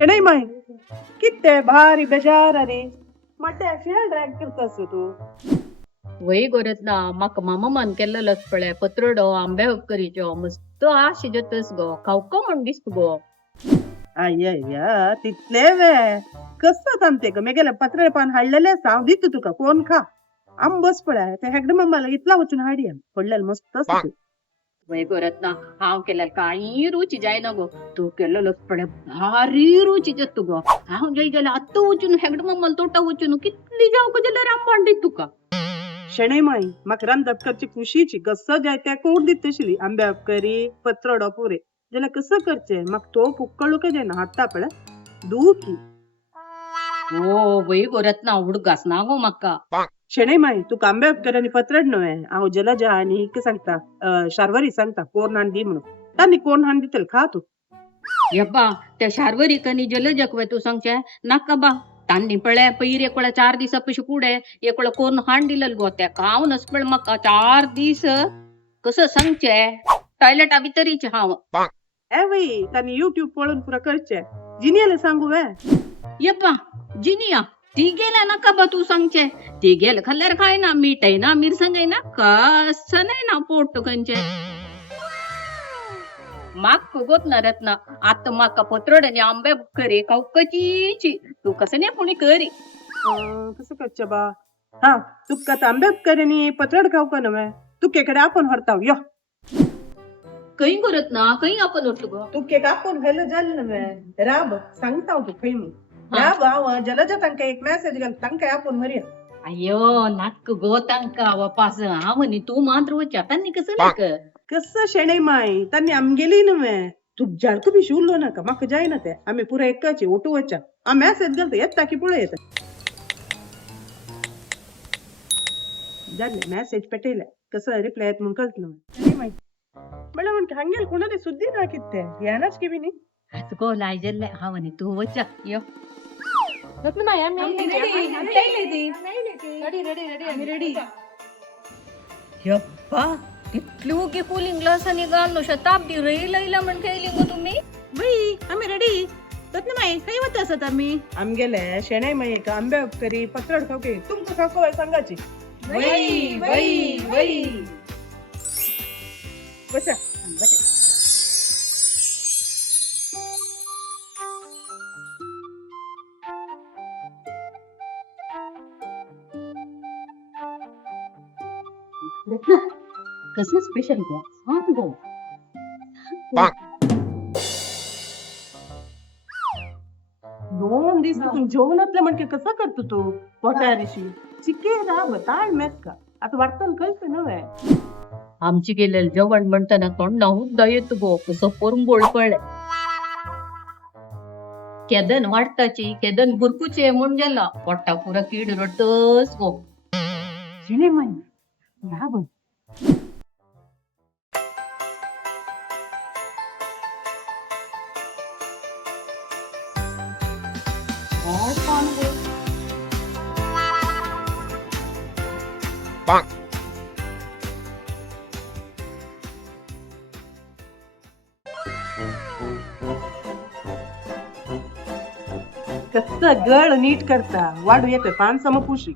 नाही माय किती भारी बेजार रे मटे शेळ ड्रॅग करतास तू वय गोरतला म्हाका मामा मन केल्लोच पळय पत्रडो आंबे उपकरीचो मस्त शिजतस गो खावको म्हण दिसत गो अय्या तितले वे कसं सांगते ग मी गेल्या पत्रे पान हाडलेले हांव दित तुका कोण खा आंबस पळय ते हेगडे मम्माला इतला वचून हाडया पडलेलं मस्त असत वय गोरतला हांव केल्यार काही रुची जायना गो तू केल्लोच पळय भारी रुची जत्तू गो हांव जाय जाल्यार आत्ता वचून हेगडे मम्माला तोटा वचून कितली जावं जाल्यार आंबाण दित तुका शणै माई म्हाका रांदप करची खुशीची कसं जाय ते कोण दित तशिली आंबे उपकरी पत्रडो पुरे जाल्यार कसं करचें म्हाका तो पुक्कळू काय जायना हाडटा पळय दुखी ओ वय गोरतला उडगास ना गो म्हाका शणै माई तू आंबे उपकर आनी पत्रड न्हय हांव जलजा आनी हिक सांगता शार्वरी सांगता कोण हाड दी म्हणून तांणी कोण हाड दितले खा तू यब्बा त्या शार्वरीक आनी जलजक वय तू सांगचे नाका बा तांणी पळय पयर एक वेळा 4 दिसा पयशे पुढे एक वेळा कोण हाण दिलेल गो त्या खावनच पळ म्हाका 4 दीस कसं सांगचे टॉयलेटा भितरीचे हांव ए वय तांणी युट्यूब पळोवन पुरा करचें जिनियले सांगू वे यब्बा जिनिया ती गेल्या नाका बा तू सांगचे ती गेल खाल्ल्यार खायना मीठ ना मिरसांग ना कसं नाही ना पोट खंयचे म्हाका गोत ना रत्ना आता म्हाका पत्रड आनी आंबे करी खावकचीची तू कसं नाही पुणी करी कसं करचें बा हा तुका आतां आंबे उपकर आनी पत्रड खावपा न्हय तुके कडेन आपोवन व्हरता यो खंय करत ना खंय आपण उरतो गो तुके आपोवन व्हेलो जालें न्हय राब सांगता हांव तुका खंय म्हूण राब हांव जलजा तांकां एक मॅसेज घाल तांकां आपोवन व्हरया अयो नाक गो तांका वापास हा म्हणे तू मात्र वच्चा तांनी कसं नाक कसं शेणै माय तांणी आमगेली न्हय तुक जाळको बी शिवलो नाका म्हाका जायना ते आमी पुरा एकाची ओटू वच्चा हांव मॅसेज घालता येता की पळय येता जालें मॅसेज पेटयल्या कसं रिप्लाय येत म्हूण कळत न्हय म्हणल्यार म्हणटा हांगेल कोणाली सुद्दी ना कित ते येनाच की बी न्ही असं गो लायजल्ले हा म्हणे तू वच्चा यो यप्पा कितल्यो की कूलिंग ग्लास आनी घालनो शताब्दी रयला म्हण खेळली गो तुम्ही बाई आम्ही रेडी रत्नमाई खंय वता आसात आमी आमगेले शेणै माई का आंबे उपकरी पत्रड खावके तुमकां खावको बाय सांगाची वई वई वई बसा कसं स्पेशल गो सांग गो दोन दीस तू जेवणातले म्हणजे कसं करतो तू पोटारीशी चिकेन हा बताळ मेत का आता वाटतं कळतं नव्हे आमची गेलेलं जेवण म्हणताना तोंड उद्दा येत गो कसं पोरंबोळ पडले केदन वाटताची केदन बुरकुचे म्हण गेला पोटा पुरा कीड रडतस गो शेणै माई राब कसं गळ नीट करता वाढू येते पान समपुशी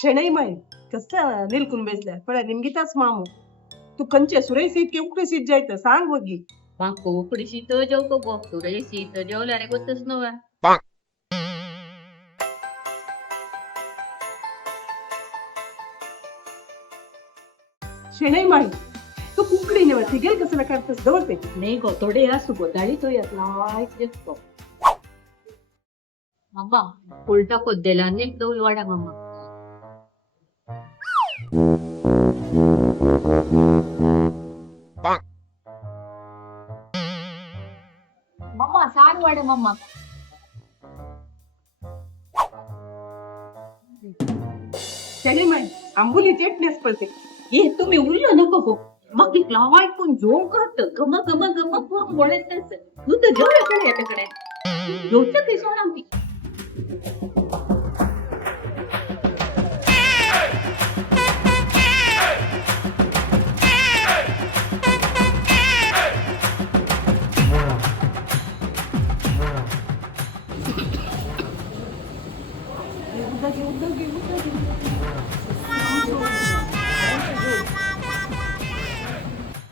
ಶೆಣೈ ಮಾಯಿ ಕಸ ನಿಲ್ಕುನ್ ಬೇಸ್ಲೆ ಪಳ ನಿಮ್ಗಿತಾಸ್ ಮಾಮು तू कंचे सुरई सीत की उकडी सीत जायत सांग होगी बाको उकडीशी तर जेवतो गो तुरईशी तर जेवल्यारे गोतच नव्हे शेणै माई तू कुकडी नेवा तिगेल कसं करतस दवळते नाही गो थोडे असू गो दाळी तो यातला जेवतो मम्मा उलटा कोद्देला नीट दौल वाडा मम्मा मम्मा साड वाडे मम्मा शेणै माई आंबुली चेटणेस पडते हे तुम्ही उरलो नको गो मग तिथला ऐकून जो करत गम गम गम करून बोलायचं तू तर जेवढ्याकडे याच्याकडे जेवच्या ते सोडा मी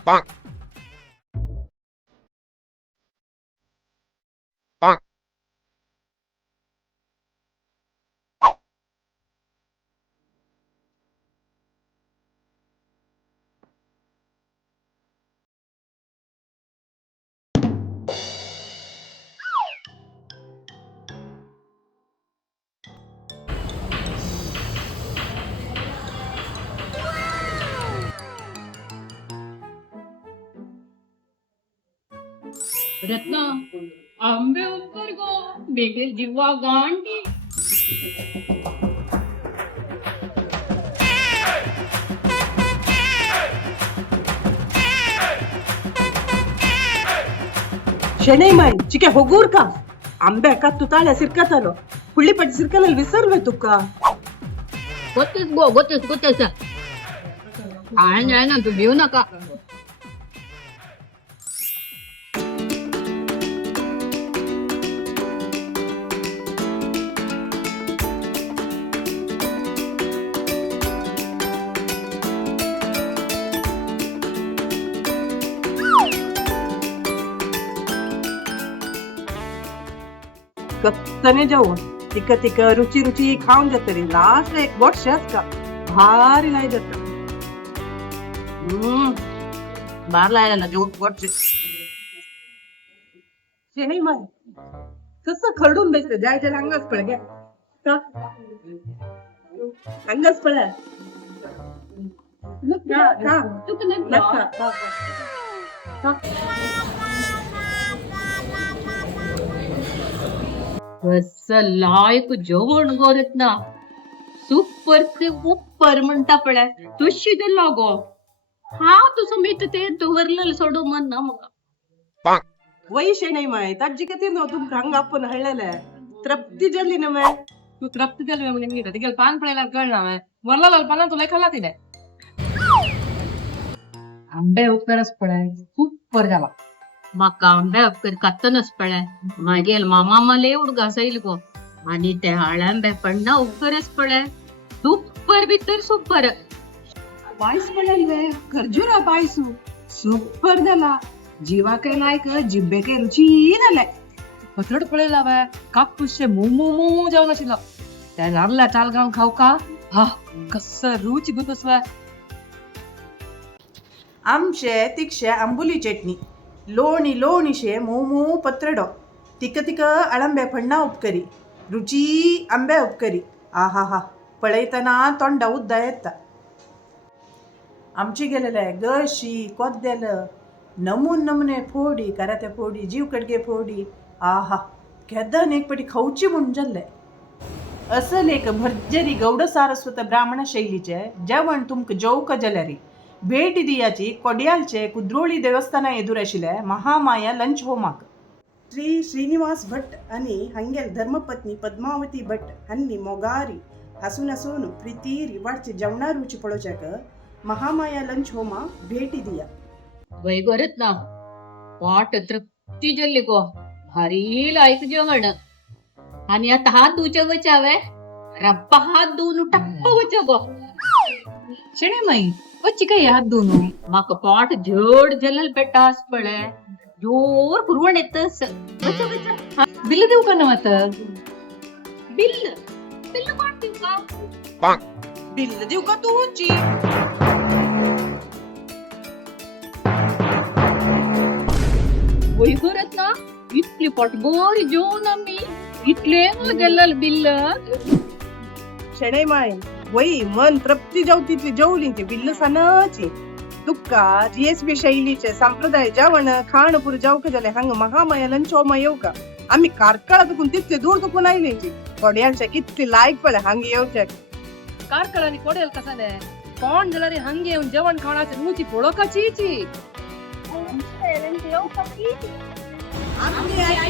Bonk. Bonk. रत्ना आंबे उपर गो बेगे जीवा गांडी ಶೆಣೈ ಮಾಯಿ ಚಿಕೆ ಹೋಗೂರ್ಕ ಅಂಬೆ ಕತ್ತು ತಾಳೆ ಸಿರ್ಕತಲು ಹುಳ್ಳಿ ಪಟ್ಟಿ ಸಿರ್ಕಲಲ್ಲಿ ವಿಸರ್ವೆ ತುಕ್ಕ ಗೊತ್ತಸ್ ಆಯ್ತು ಜೀವನಕ कत्तने जाऊ तिक तिक रुची रुची खाऊन जात तरी लास्ट एक वर्ष का भारी नाही जात बाहेर लायला जेवण गोडचे शेणई माय कसं खरडून द्यायचं जायच्या अंगाच पळ घ्या का अंगाच पळ कसं लायक जेवण गोरत ना सुपर ते उपर म्हणता पळ्या तुशी दिला गो हा तुझं मी ते वरलेलं सोडू मन ना मग Bonk. वही शेणई माय ताजी किती नव्ह तुम हंग आपण हळलेल्या तृप्ती जल्ली ना माय तू तृप्ती झाली म्हणजे मी तिकडे पान पडायला कळणार वरला पाना तुला खाल्ला तिने आंबे उपकारच पडाय खूप पर झाला म्हाका आंबे उपकर कात्तनच पळय मागेल मामा मला एवढं घासाईल गो आणि ते आळ्यांबे पडना उपकारच पळय सुपर भितर सुपर पायस पडले खर्जूरा पायसू सुपर झाला जीवा काय लायक जिब्बे काय रुची झालाय पत्रड पळेला बाय कापूसचे मू मू मू मू जाऊन अशिल त्या लागला चाल गाव खाऊ का हा कस रुची गुतस बाय आमचे तिक्षे आंबुली चटणी लोणी लोणीशे मऊ मऊ पत्रडो तिक तिक अळंबे फण्णा उपकरी रुची आंबे उपकरी आहा हा पळयतना तोंड उद्दा येता आमची गेलेले गशी कोद्देल नमून नमुने फोडी कराते फोडी जीव कडगे फोडी आहा केदन एक पटी खाऊची म्हूण जाल्ले असल एक भर्जरी गौड सारस्वत ब्राह्मण शैलीचे जेवण तुमकां जेवक जाल्यारी भेट दियाची कोड्यालचे कुद्रोळी देवस्थाना एदूर आशिल्ले महामाया लंच होमाक श्री श्रीनिवास भट आणि हंगेल धर्मपत्नी पद्मावती भट हांनी मोगारी हसून हसून प्रीती रिवाडचे जेवणा रुची पळोवच्याक महामाया लंच होमा भेटी दिया वैगोरत ना पोट तृप्ती जल्ली गो भारी लायक जेवण आणि आता हात धुचे वचावे रप्पा हात धुवून टप्प वच गो शेणे माई वच्ची काय हात दोन म्हाका पोट जड जलल पेटास पळे जोर पुरवण येतस वच वच बिल देऊ का ना आता बिल बिल कोण देऊ का Bonk. बिल देऊ का तूची वैगोरत ना इतली पोटभर जेवण आम्ही इतले जल्लल बिल शेणै माय वही मन तृप्ती जेवतीतली जेवली ती बिल्ल सनाची तुक्का जीएसबी शैलीचे संप्रदाय जेवण खाण पुर जेवक जाले हंग महामाया लंच होमा येवका आम्ही कारकळा दुखून तितले दूर दुखून आयलीची कोड्यांच्या कितली लायक पडे हंग येवचे कारकळानी कोडेल कसा कोण गेला रे हंगे येऊन जेवण खाण्याचं मुची पोळो का चीची आमची आई